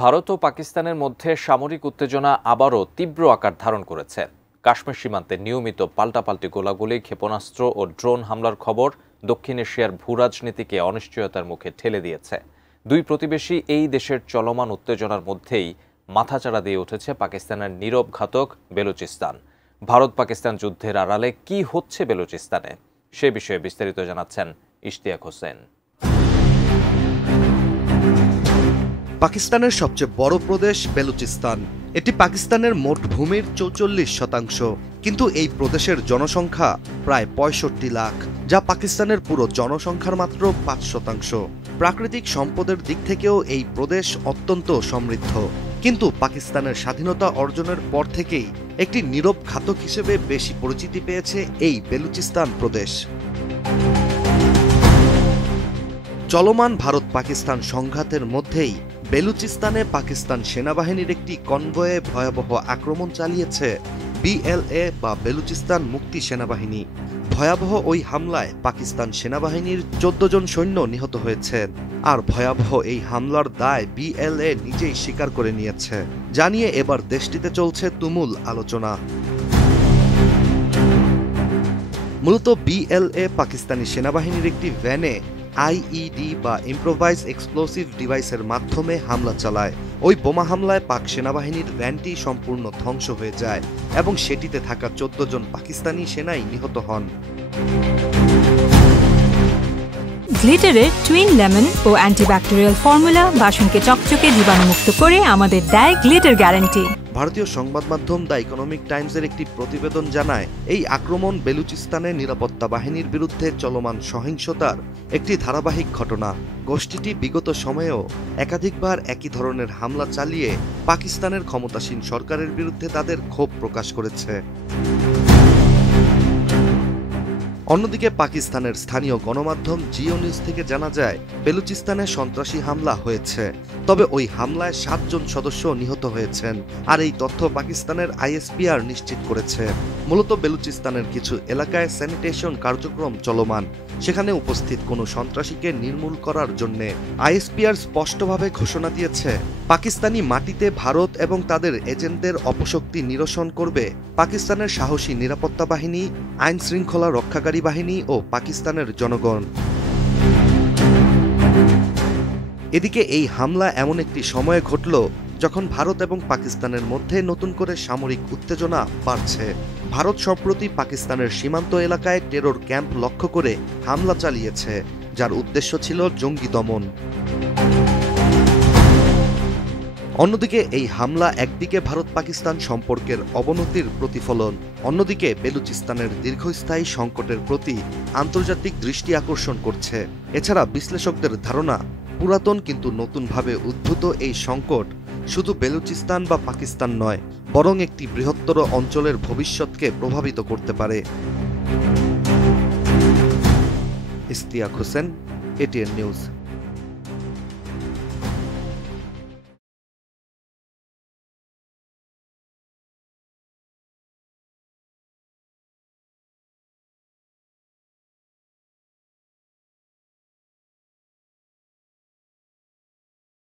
ভারত ও পাকিস্তানের মধ্যে সামরিক উত্তেজনা আবারও তীব্র আকার ধারণ করেছে। কাশ্মীর সীমান্তে নিয়মিত পাল্টাপাল্টি গোলাগুলি, ক্ষেপণাস্ত্র ও ড্রোন হামলার খবর দক্ষিণ এশিয়ার ভূরাজনীতিকে অনিশ্চয়তার মুখে ঠেলে দিয়েছে। দুই প্রতিবেশী এই দেশের চলমান উত্তেজনার মধ্যেই মাথাচাড়া দিয়ে উঠেছে পাকিস্তানের নীরব ঘাতক বেলুচিস্তান। ভারত পাকিস্তান যুদ্ধের আড়ালে কি হচ্ছে বেলুচিস্তানে, সে বিষয়ে বিস্তারিত জানাচ্ছেন ইশতিয়াক হোসেন। পাকিস্তানের সবচেয়ে বড় প্রদেশ বেলুচিস্তান। এটি পাকিস্তানের মোট ভূমির 44%, কিন্তু এই প্রদেশের জনসংখ্যা প্রায় 65 লাখ, যা পাকিস্তানের পুরো জনসংখ্যার মাত্র 5%। প্রাকৃতিক সম্পদের দিক থেকেও এই প্রদেশ অত্যন্ত সমৃদ্ধ, কিন্তু পাকিস্তানের স্বাধীনতা অর্জনের পর থেকেই একটি নীরব ঘাতক হিসেবে বেশি পরিচিতি পেয়েছে এই বেলুচিস্তান প্রদেশ। চলমান ভারত পাকিস্তান সংঘাতের মধ্যেই বেলুচিস্তানে পাকিস্তান সেনাবাহিনীর একটি কনভয়ে ভয়াবহ আক্রমণ চালিয়েছে বিএলএ বা বেলুচিস্তান মুক্তি সেনাবাহিনী। ভয়াবহ ওই হামলায় পাকিস্তান সেনাবাহিনীর 14 জন সৈন্য নিহত হয়েছেন, আর ভয়াবহ এই হামলার দায় বিএলএ নিজেই স্বীকার করে নিয়েছে, জানিয়ে এবার দেশটিতে চলছে তুমুল আলোচনা। মূলত বিএলএ পাকিস্তানি সেনাবাহিনীর একটি ভ্যানে আইইডি বা ইম্প্রোভাইজ এক্সপ্লোসিভ ডিভাইসের মাধ্যমে হামলা চালায়। ওই বোমা হামলায় পাক সেনাবাহিনীর ভ্যানটি সম্পূর্ণ ধ্বংস হয়ে যায় এবং সেটিতে থাকা 14 জন পাকিস্তানি সেনাই নিহত হন। গ্লিটারের টুইন লেমন ও অ্যান্টিব্যাকটেরিয়াল ফর্মুলা বাসনকে চকচকে জীবাণুমুক্ত করে আমাদের দেয় গ্লিটার গ্যারান্টি। ভারতীয় সংবাদ মাধ্যম দ্য ইকোনমিক টাইমসের একটি প্রতিবেদন জানায়, এই আক্রমণ বেলুচিস্তানে নিরাপত্তা বাহিনীর বিরুদ্ধে চলমান সহিংসতার একটি ধারাবাহিক ঘটনা। গোষ্ঠীটি বিগত সময়েও একাধিকবার একই ধরনের হামলা চালিয়ে পাকিস্তানের ক্ষমতাসীন সরকারের বিরুদ্ধে তাদের ক্ষোভ প্রকাশ করেছে। অন্যদিকে পাকিস্তানের স্থানীয় গণমাধ্যম জিও নিউজ থেকে জানা যায়, বেলুচিস্তানে সন্ত্রাসী হামলা হয়েছে, তবে ওই হামলায় 7 জন সদস্য নিহত হয়েছেন, আর এই তথ্য পাকিস্তানের আইএসপিআর নিশ্চিত করেছে। মূলত বেলুচিস্তানের কিছু এলাকায় স্যানিটেশন কার্যক্রম চলমান, সেখানে উপস্থিত কোনো সন্ত্রাসীকে নির্মূল করার জন্য আইএসপিআর স্পষ্টভাবে ঘোষণা দিয়েছে, পাকিস্তানি মাটিতে ভারত এবং তাদের এজেন্টদের অপশক্তি নিরসন করবে পাকিস্তানের সাহসী নিরাপত্তা বাহিনী, আইন শৃঙ্খলা রক্ষাকারী বাহিনী ও পাকিস্তানের জনগণ। এদিকে এই হামলা এমন একটি সময়ে ঘটল যখন ভারত এবং পাকিস্তানের মধ্যে নতুন করে সামরিক উত্তেজনা বাড়ছে। ভারত সম্প্রতি পাকিস্তানের সীমান্ত এলাকায় টেরর ক্যাম্প লক্ষ্য করে হামলা চালিয়েছে, যার উদ্দেশ্য ছিল জঙ্গি দমন। অন্যদিকে এই হামলা একদিকে ভারত পাকিস্তান সম্পর্কের অবনতির প্রতিফলন, অন্যদিকে বেলুচিস্তানের দীর্ঘস্থায়ী সংকটের প্রতি আন্তর্জাতিক দৃষ্টি আকর্ষণ করছে। এছাড়া বিশ্লেষকদের ধারণা, পুরাতন কিন্তু নতুনভাবে উদ্ভূত এই সংকট শুধু বেলুচিস্তান বা পাকিস্তান নয়, বরং একটি বৃহত্তর অঞ্চলের ভবিষ্যৎকে প্রভাবিত করতে পারে। Ishtiaq Hossain, ATN news.